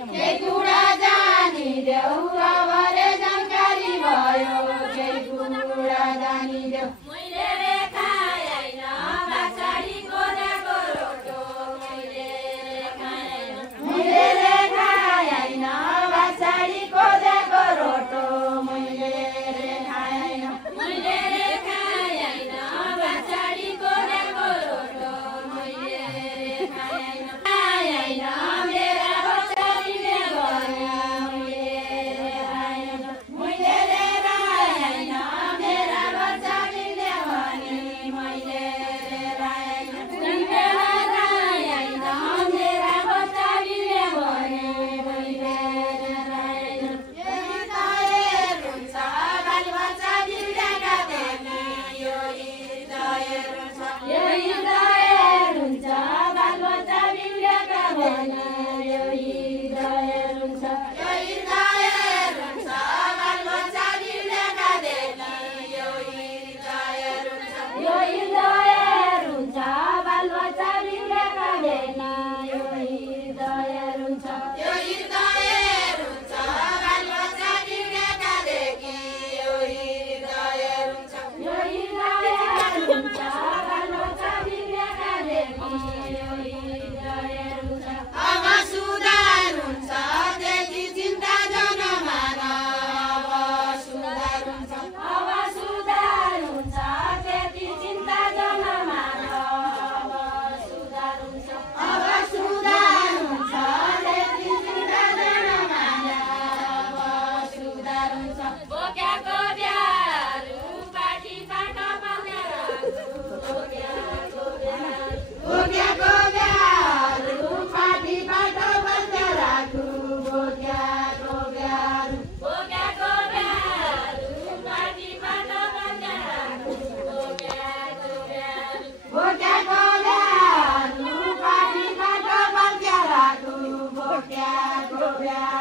केही कुरा जानिदेऊ अबरे जानकारी भयो केही कुरा जानिदेऊ मैले रे खाएन बाछाडी कोदाको रोटो मैले रे खाएन बाछाडी कोदाको रोटो मैले रे खाएन बाछाडी कोदाको रोटो मैले रे खाएन मेरा बच्चाले भन्यो मैले रे खाएन मेरा बच्चाले भने मैले रे खाएन मेरा बच्चाले भने मैले रे खाएन यही दयर हुन्छ बालबच्चा बिग्रेका देख्ने यही दयर हुन्छ बालबच्चा बिग्रेका भने यही दयर हुन्छ बालबच्चा बिग्रेका देख्ने यही दयर हुन्छ बालबच्चा बिग्रेका देख्ने यही दयर हुन्छ बालबच्चा बिग्रेका देख्ने यही दयर हुन्छ बालबच्चा बिग्रेका देख्ने यही दयर हुन्छ अब सुधार हुन्छ त्यति चिन्ता जनमान अब सुधार हुन्छ त्यति चिन्ता जनमान अब सुधार हुन्छ त्यति चिन्ता जनमान अब सुधार हुन्छ बोक्याको ब्याहरू पाटी पाटो बन्ने बोक्याको ब्याहरू पाटी पाटो बन्ने राखु बोक्याको ब्याहरू पाटी पाटो बन्ने राखु बोक्याको ब्याहरू पाटी पाटो बन्ने राखु बोक्याको ब्याहरू